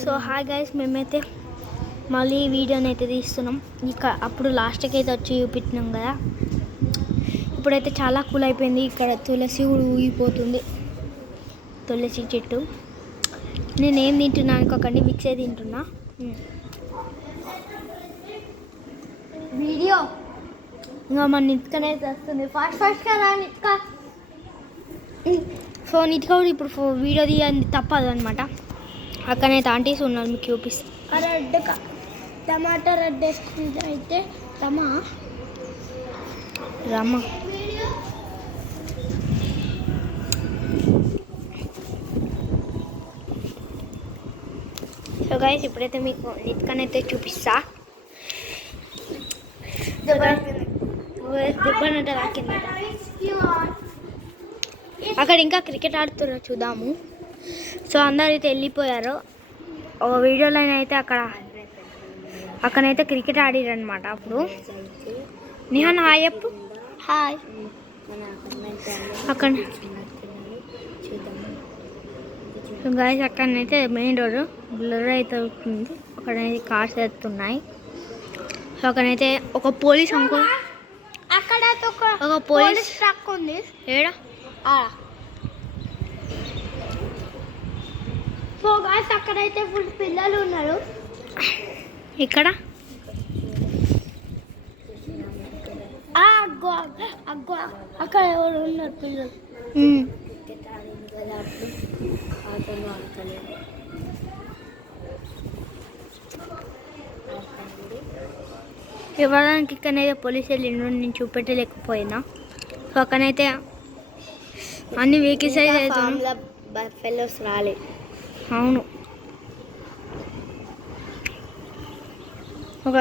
So hi guys, మేమైతే మళ్ళీ వీడియోని అయితే తీస్తున్నాం. ఇక అప్పుడు లాస్ట్కి అయితే వచ్చి చూపించినాం కదా. ఇప్పుడైతే చాలా కూల్ అయిపోయింది. ఇక్కడ తులసి ఊగిపోతుంది, తులసి చెట్టు. నేనేం తింటున్నా అనుకోకండి, మిక్సే తింటున్నా. వీడియో ఇంకా మన నిత్కనే వస్తుంది. ఫాస్ట్గా రా నిత్క. సో నిత్క కూడా ఇప్పుడు వీడియో తీయండి తప్పదు అనమాట. అక్కడైతే ఆంటీస్ ఉన్నారు, మీకు చూపిస్తాను. రెడ్ టమాటా రెడ్ వేసుకుంటే అయితే రమ్మ సో గైస్, ఇప్పుడైతే మీకు నిత్కనైతే చూపిస్తా. దెబ్బనంట తాకింది. అక్కడ ఇంకా క్రికెట్ ఆడుతున్నారు, చూద్దాము. సో అందరు అయితే వెళ్ళిపోయారు. ఒక వీడియోలో అయితే అక్కడైతే క్రికెట్ ఆడిరు అనమాట. అప్పుడు నిహాన్ హాయ్ చెప్పు. హాయ్. అక్కడ గాయస్, అక్కడనైతే మెయిన్ రోడ్ బ్లర్ అయితే అవుతుంది. అక్కడైతే కార్స్ వెళ్తున్నాయి. సో అక్కడైతే ఒక పోలీస్ అంకుల్, అక్కడ ఒక పోలీస్ ట్రక్ ఉంది. ఏడా సో గాయ్స్, అక్కడైతే ఫుల్ పిల్లలు ఉన్నారు. ఇక్కడ అక్కడ ఎవరు ఉన్నారు పిల్లలు. ఇవ్వడానికి ఇక్కడైతే పోలీసు వెళ్ళిండు, నేను చూపెట్టలేకపోయినా. సో అక్కడైతే అన్ని వెహికల్స్ అయితే ఫెలోస్ రాలే. అవును. ఒక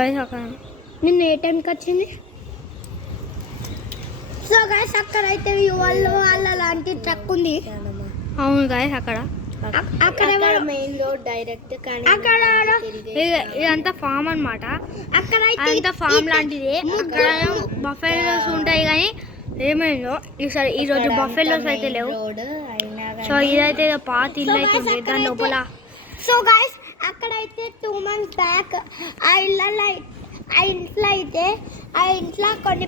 నిన్న ఏ టైంకి వచ్చింది? సో గాయస్, అక్కడైతే వాళ్ళ లాంటి ట్రక్ ఉంది. అవును గాయస్, అక్కడ మెయిన్ రోడ్ డైరెక్ట్. కానీ ఇదంతా ఫామ్ అనమాట. అక్కడ ఫామ్ లాంటిది. అక్కడ బఫెలోస్ ఉంటాయి, కానీ ఏమైందో ఈరోజు బఫెలోస్ అయితే లేవు. సో ఇదైతే పాత ఇల్లు అయితే ఉంది దాని లోపల. సో గైస్, అక్కడైతే 2 months బ్యాక్ ఆ ఇంట్లో కొన్ని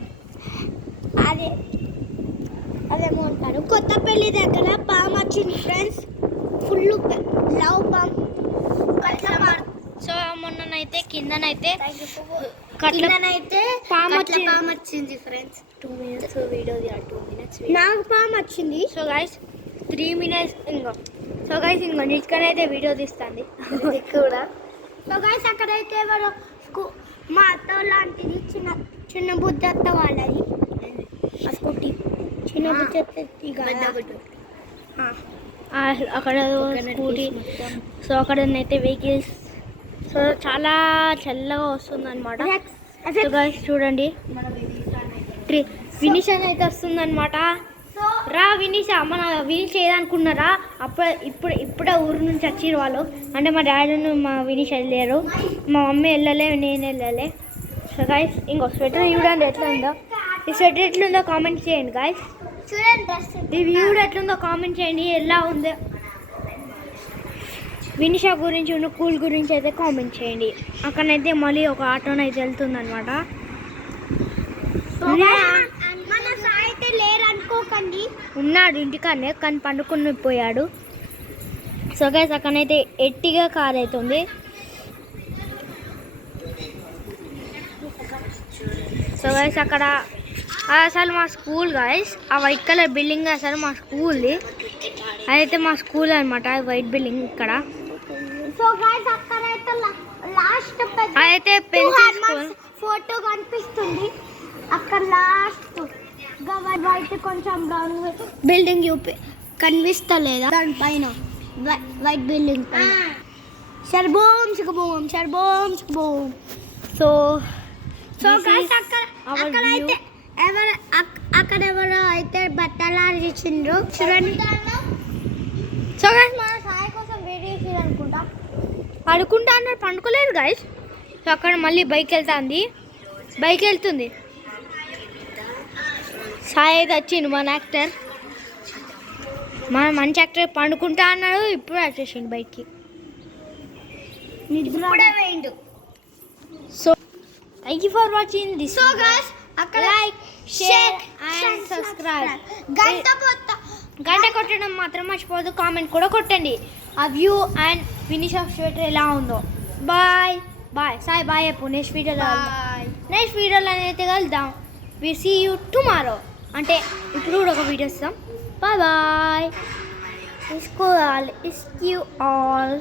అదేమో అంటారు, కొత్త పెళ్లి దగ్గర పాము వచ్చింది ఫ్రెండ్స్. ఫుల్ లవ్ పాము. సో మొన్ననైతే కిందనైతే పాము వచ్చింది ఫ్రెండ్స్. 2 minutes వీడియో 2 minutes నాకు పాము వచ్చింది. సో గైస్ 3 minutes ఇంకో. సో గైస్, ఇంకో నిత్కనైతే వీడియో తీస్తుంది కూడా. సో గైస్, అక్కడైతే ఎవరో మా అత్త లాంటిది చిన్న బుద్ధి అత్త వాళ్ళది స్కూటీ. చిన్న బుద్ధి అక్కడ స్కూటీ. సో అక్కడనైతే వెహికల్స్. సో చాలా చల్లగా వస్తుంది అనమాట. సో గైస్ చూడండి, వినిషన్ అయితే వస్తుంది అనమాట. రా వినీషా, మన వినీష్ ఏదనుకున్నారా? ఇప్పుడే ఊరు నుంచి వచ్చిర్రు వాళ్ళు. అంటే మా డాడీను మా వినీష్ వెళ్ళారు, మా మమ్మీ వెళ్ళలే, నేను వెళ్ళలే. సో గాయస్, ఇంకో స్వెటర్ చూడండి ఎట్లా ఉందో. ఈ స్వెటర్ ఎట్లుందో కామెంట్ చేయండి గాయస్. ఈ వ్యూ ఎట్లుందో కామెంట్ చేయండి, ఎలా ఉందో. వినీషా గురించి ఉన్న కూల్ గురించి అయితే కామెంట్ చేయండి. అక్కడైతే మళ్ళీ ఒక ఆటోనైతే వెళ్తుంది అనమాట. ఉన్నాడు ఇంటికానే, కానీ పండుకుని పోయాడు. సో గైస్, అక్కడైతే ఎట్టిగా కార్ అవుతుంది. సో గైస్, అక్కడ అసలు మా స్కూల్ గైస్, ఆ వైట్ కలర్ బిల్డింగ్ అసలు మా స్కూల్ది. అదైతే మా స్కూల్ అనమాట, వైట్ బిల్డింగ్ ఇక్కడ. సో గైస్, అక్కడైతే లాస్ట్ అదైతే పెన్సిల్ ఫోటో కనిపిస్తుంది. అక్కడ లాస్ట్ వైట్ కొంచెం బ్రౌన్ బిల్డింగ్ కనిపిస్తలేదా? దానిపైన వైట్ బిల్డింగ్ పైన షర్బోమ్ షుకబోమ్ షర్బోమ్ షుకబోమ్. సో అక్కడెవరో అయితే బట్టలు ఆడిచిండ్రు చూడండి. సో గైస్, మన సాయి కోసం వెయిట్ చేసి అనుకుంటా అన్నారు, పండుకోలేదు గైస్. సో అక్కడ మళ్ళీ బైక్ వెళ్తుంది. సాయి అయితే వచ్చిండు, మన యాక్టర్, మన మంచి యాక్టర్. పండుకుంటా అన్నాడు, ఇప్పుడు వచ్చేసిండు బైక్కి. ఇప్పుడే వేయండు. So thank you for watching this. So guys అక్కడ లైక్ షేర్ అండ్ సబ్స్క్రైబ్. గంట కొట్టడం మాత్రం మర్చిపోదు. కామెంట్ కూడా కొట్టండి ఆ view and finish of sweater ఎలా ఉందో. బాయ్ బాయ్ సాయి బాయ్ చెప్పు. నెక్స్ట్ వీడియోలో అయితే కలుద్దాం. We see you tomorrow. అంటే ఇప్పుడు కూడా ఒక వీడియో ఇస్తాం. Bye bye. Is you all.